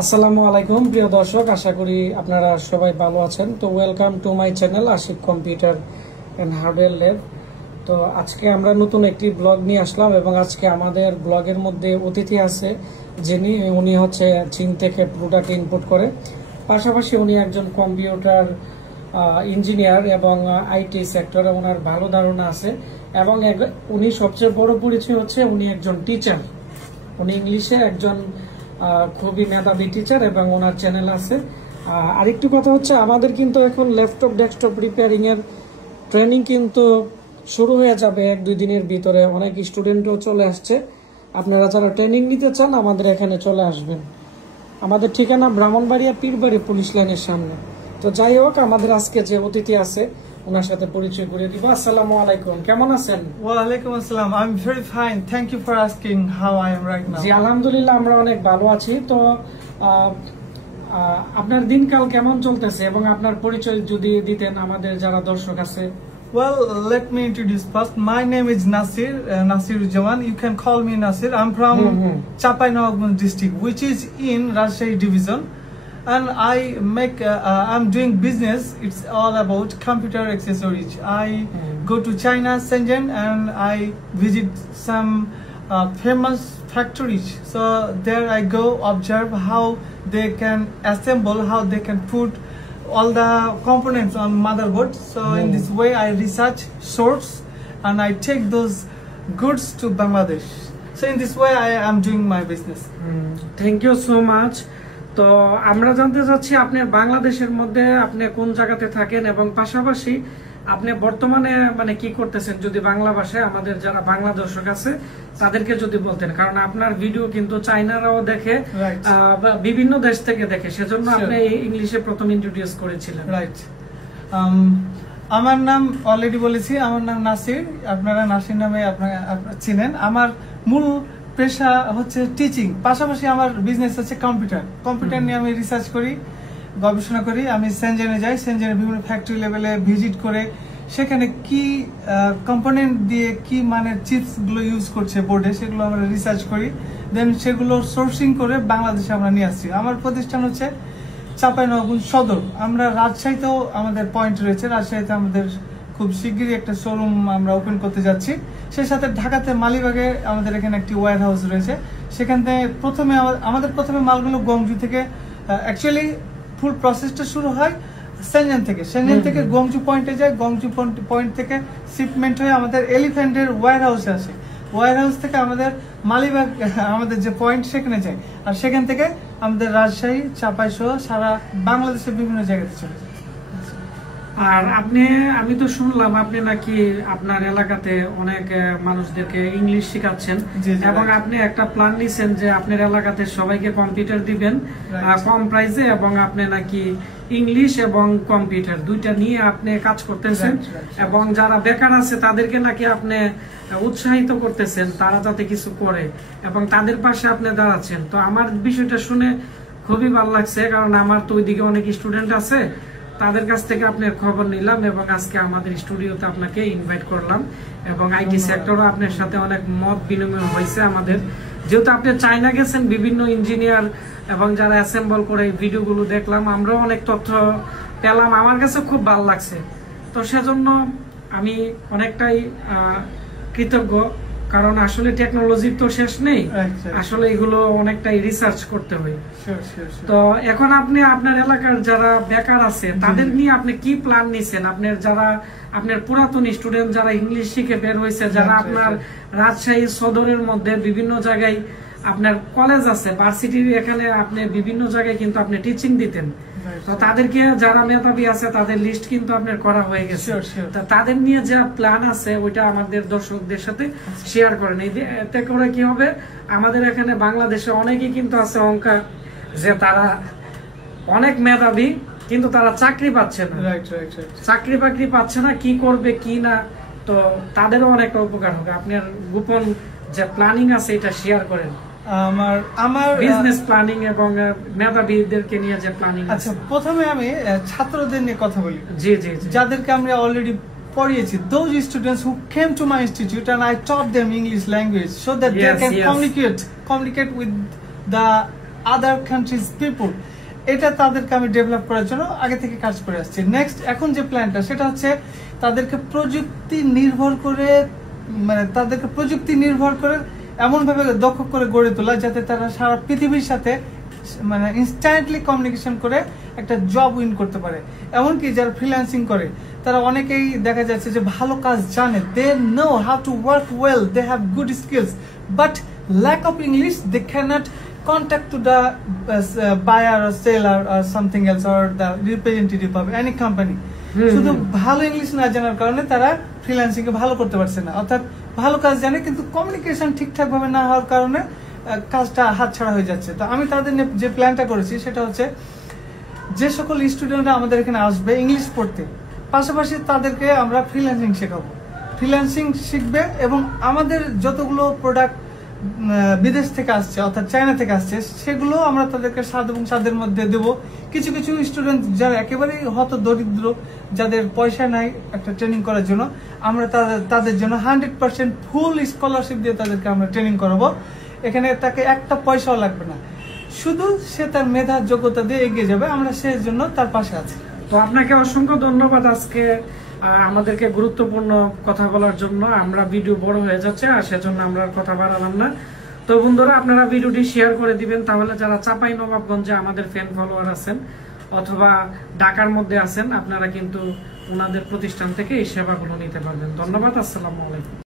আসসালামু আলাইকুম প্রিয় দর্শক, আশা করি আপনারা সবাই ভালো আছেন। তো welcome to my channel Ashik computer and hardware lab. তো আজকে আমরা নতুন একটি ব্লগ নিয়ে আসলাম এবং আজকে আমাদের ব্লগের মধ্যে অতিথি আছে উনি হচ্ছে চীন থেকে প্রোডাক্ট ইম্পোর্ট করে, পাশাপাশি উনি একজন কম্পিউটার ইঞ্জিনিয়ার এবং আইটি সেক্টরে ওনার ভালো ধারণা আছে এবং উনি সবচেয়ে বড় পরিচয় হচ্ছে উনি একজন টিচার। উনি ইংলিশে একজন খুবই মেধাবী টিচার এবং ওনার চ্যানেল আছে। আরেকটু কথা হচ্ছে, আমাদের কিন্তু এখন ল্যাপটপ ডেস্কটপ রিপেয়ারিং এর ট্রেনিং কিন্তু শুরু হয়ে যাবে 1-2 দিনের ভিতরে। অনেক স্টুডেন্টও চলে আসছে। আপনারা যারা ট্রেনিং নিতে চান আমাদের এখানে চলে আসবেন। আমাদের ঠিকানা ব্রাহ্মণবাড়িয়া পীরবাড়ি পুলিশ লাইনের সামনে। তো যাই হোক, আমাদের আজকে যে অতিথি আছে ওনার সাথে পরিচয় করে দিব। আসসালামু আলাইকুম, কেমন আছেন? ওয়ালাইকুম আসসালাম, I am very fine, thank you for asking how I am right now. জি আলহামদুলিল্লাহ, আমরা অনেক ভালো আছি। তো আপনার দিনকাল কেমন চলতেছে এবং আপনার পরিচয় যদি দিতেন আমাদের যারা দর্শক আছে। Well, let me introduce first. My name is Nasir, Nasiruzzaman. You can call me Nasir. I'm from Chapai-Nawabganj district, which is in Rajshahi division. And I'm doing business. It's all about computer accessories. I go to China, Shenzhen, and I visit some famous factories. So there I go observe how they can assemble, how they can put all the components on motherboard. So in this way I research source and I take those goods to Bangladesh. So in this way I am doing my business. Thank you so much. তো আমরা জানতে চাচ্ছি আপনার বাংলাদেশের মধ্যে আপনি কোন জায়গাতে থাকেন এবং পাশাপাশি আপনি বর্তমানে মানে কি করতেছেন, যদি বাংলা ভাষায় আমাদের যারা বাংলা দর্শক আছে তাদেরকে যদি বলতেন, কারণ আপনার ভিডিও কিন্তু চাইনারাও দেখে, বিভিন্ন দেশ থেকে দেখে, সেজন্য আপনি ইংলিশে প্রথম ইন্ট্রোডিউস করেছিলেন। রাইট, আমার নাম অলরেডি বলেছি, আমার নাম নাসির। আপনারা নাসির নামে আপনারা চিনেন। আমার মূল পেশা হচ্ছে টিচিং, পাশাপাশি আমার বিজনেস হচ্ছে কম্পিউটার নিয়ে আমি রিসার্চ করি, গবেষণা করি। আমি সেনজেনে যাই, সেনজেনের বিভিন্ন ফ্যাক্টরি লেভেলে ভিজিট করে সেখানে কি কম্পোনেন্ট দিয়ে কি মানের চিপস গুলো ইউজ করছে বোর্ডে, সেগুলো আমরা রিসার্চ করি। দেন সেগুলো সোর্সিং করে বাংলাদেশে আমরা নিয়ে আসছি। আমার প্রতিষ্ঠান হচ্ছে চাঁপাইনবাবগঞ্জ সদর। আমরা রাজশাহীতেও আমাদের পয়েন্ট রয়েছে, রাজশাহীতে আমাদের খুব শিগগিরই একটা শোরুম আমরা ওপেন করতে যাচ্ছি। সেই সাথে ঢাকাতে মালিবাগে আমাদের এখানে একটি ওয়্যার হাউস রয়েছে। সেখান থেকে আমাদের প্রথমে মালগুলো গংজু থেকে, অ্যাকচুয়ালি ফুল প্রসেসটা শুরু হয় সেনজেন থেকে গংজু পয়েন্টে যায়। গংজু পয়েন্ট থেকে শিপমেন্ট হয়ে আমাদের এলিফ্যান্টের ওয়্যার হাউসে আসে। ওয়্যার হাউস থেকে আমাদের মালিবাগ আমাদের যে পয়েন্ট সেখানে যায়, আর সেখান থেকে আমাদের রাজশাহী, চাঁপাই সহ সারা বাংলাদেশের বিভিন্ন জায়গাতে চলে যায়। আর আমি তো শুনলাম আপনি নাকি আপনার এলাকাতে অনেক মানুষদেরকে ইংলিশ শেখাচ্ছেন এবং আপনি একটা প্ল্যান নিছেন যে আপনার এলাকাতে সবাইকে কম্পিউটার দিবেন কম প্রাইসে, এবং আপনি নাকি ইংলিশ এবং কম্পিউটার দুইটা নিয়ে আপনি কাজ করতেছেন এবং যারা বেকার আছে তাদেরকে নাকি আপনি উৎসাহিত করতেছেন তারা যাতে কিছু করে এবং তাদের পাশে আপনি দাঁড়াচ্ছেন। তো আমার বিষয়টা শুনে খুবই ভালো লাগছে, কারণ আমার তো ওইদিকে অনেক স্টুডেন্ট আছে, তাদের কাছ থেকে আপনার খবর নিলাম এবং আজকে আমাদের স্টুডিওতে আপনাকে ইনভাইট করলাম এবং আইটি সেক্টরও আপনার সাথে অনেক মত বিনিময় হয়েছে আমাদের। যেহেতু আপনি চায়না গেছেন, বিভিন্ন ইঞ্জিনিয়ার এবং যারা অ্যাসেম্বল করে এই ভিডিওগুলো দেখলাম, আমরাও অনেক তথ্য পেলাম, আমার কাছে খুব ভালো লাগছে। তো সেজন্য আমি অনেকটাই কৃতজ্ঞ, কারণ আসলে টেকনোলজির তো শেষ নেই, আসলে এগুলো অনেকটাই রিসার্চ করতে হয়। তো এখন আপনি আপনার এলাকার যারা বেকার আছে তাদের নিয়ে আপনি কি প্ল্যান নিছেন? আপনার পুরাতন স্টুডেন্ট যারা ইংলিশ শিখে বের হয়েছে, যারা আপনার রাজশাহী সদরের মধ্যে বিভিন্ন জায়গায় আপনার কলেজ আছে, ভার্সিটির এখানে আপনি বিভিন্ন জায়গায় কিন্তু আপনি টিচিং দিতেন, তো তাদেরকে যারা মেধাবী আছে তাদের লিস্ট কিন্তু আপনার করা হয়ে গেছে। তাদের নিয়ে যা প্ল্যান আছে ওইটা আমাদের দর্শকদের সাথে শেয়ার করেন। এতে করে কি হবে, আমাদের এখানে বাংলাদেশে অনেকেই কিন্তু আছে অঙ্কা যে তারা অনেক মেধাবী কিন্তু তারা চাকরি পাচ্ছে না, চাকরি বাকরি পাচ্ছে না, কি করবে কি না, তো তাদেরও অনেকটা উপকার হবে। আপনার গোপন যে প্ল্যানিং আছে এটা শেয়ার করেন। আমার বিজনেস প্ল্যানিং এবং মেধাবীদেরকে নিয়ে যে প্ল্যানিং। আচ্ছা, প্রথমে আমি ছাত্রদের নিয়ে কথা বলি। জি, যাদেরকে আমরা already পড়িয়েছি, those students who came to my institute and I taught them English language so that they can communicate with the other countries people, এটা তাদেরকে আমি ডেভেলপ করার জন্য আগে থেকে কাজ করে আসছি। নেক্সট এখন যে প্ল্যানটা সেটা হচ্ছে তাদেরকে প্রযুক্তি নির্ভর করে, মানে তাদেরকে প্রযুক্তি নির্ভর করে এমনভাবে দক্ষ করে গড়ে তোলা যাতে তারা সারা পৃথিবীর সাথে মানে ইনস্ট্যান্টলি কমিউনিকেশন করে একটা জব উইন করতে পারে। এমনকি যারা ফ্রিল্যান্সিং করে তারা অনেকেই দেখা যাচ্ছে যে ভালো কাজ জানে, they know how to work well, they have good skills, but lack of English they cannot contact to the buyer or seller or something else or the representative of any company. শুধু ভালো English না জানার কারণে তারা freelancing এ ভালো করতে পারছে না, অর্থাৎ ভালো কাজ জানে কিন্তু কমিউনিকেশন ঠিকঠাক ভাবে না হওয়ার কারণে কাজটা হাতছাড়া হয়ে যাচ্ছে। তো আমি তাদের যে প্ল্যানটা করেছি সেটা হচ্ছে যে সকল স্টুডেন্টরা আমাদের এখানে আসবে ইংলিশ পড়তে, পাশাপাশি তাদেরকে আমরা ফ্রিল্যান্সিং শেখাবো। ফ্রিল্যান্সিং শিখবে এবং আমাদের যতগুলো প্রোডাক্ট বিদেশ থেকে আসছে অর্থাৎ চায়না থেকে আসছে সেগুলো আমরা তাদেরকে স্বাদ এবং স্বাদের মধ্যে দেবো। কিছু কিছু স্টুডেন্ট যারা একেবারেই হত দরিদ্র, যাদের পয়সা নাই একটা ট্রেনিং করার জন্য, আমরা তাদের জন্য 100% ফুল স্কলারশিপ দিয়ে তাদেরকে আমরা ট্রেনিং করাবো। এখানে তাকে একটা পয়সাও লাগবে না, শুধু সে তার মেধার যোগ্যতা দিয়ে এগিয়ে যাবে, আমরা সেই জন্য তার পাশে আছি। তো আপনাকে অসংখ্য ধন্যবাদ আজকে আমাদেরকে গুরুত্বপূর্ণ কথা বলার জন্য। আমরা ভিডিও বড় হয়ে যাচ্ছে আর সেজন্য আমরা কথা বাড়ালাম না। তো বন্ধুরা আপনারা ভিডিওটি শেয়ার করে দিবেন, তাহলে যারা চাঁপাইনবাবগঞ্জে আমাদের ফ্যান ফলোয়ার আছেন অথবা ঢাকার মধ্যে আছেন আপনারা কিন্তু ওনাদের প্রতিষ্ঠান থেকে এই সেবাগুলো নিতে পারবেন। ধন্যবাদ, আসসালামু আলাইকুম।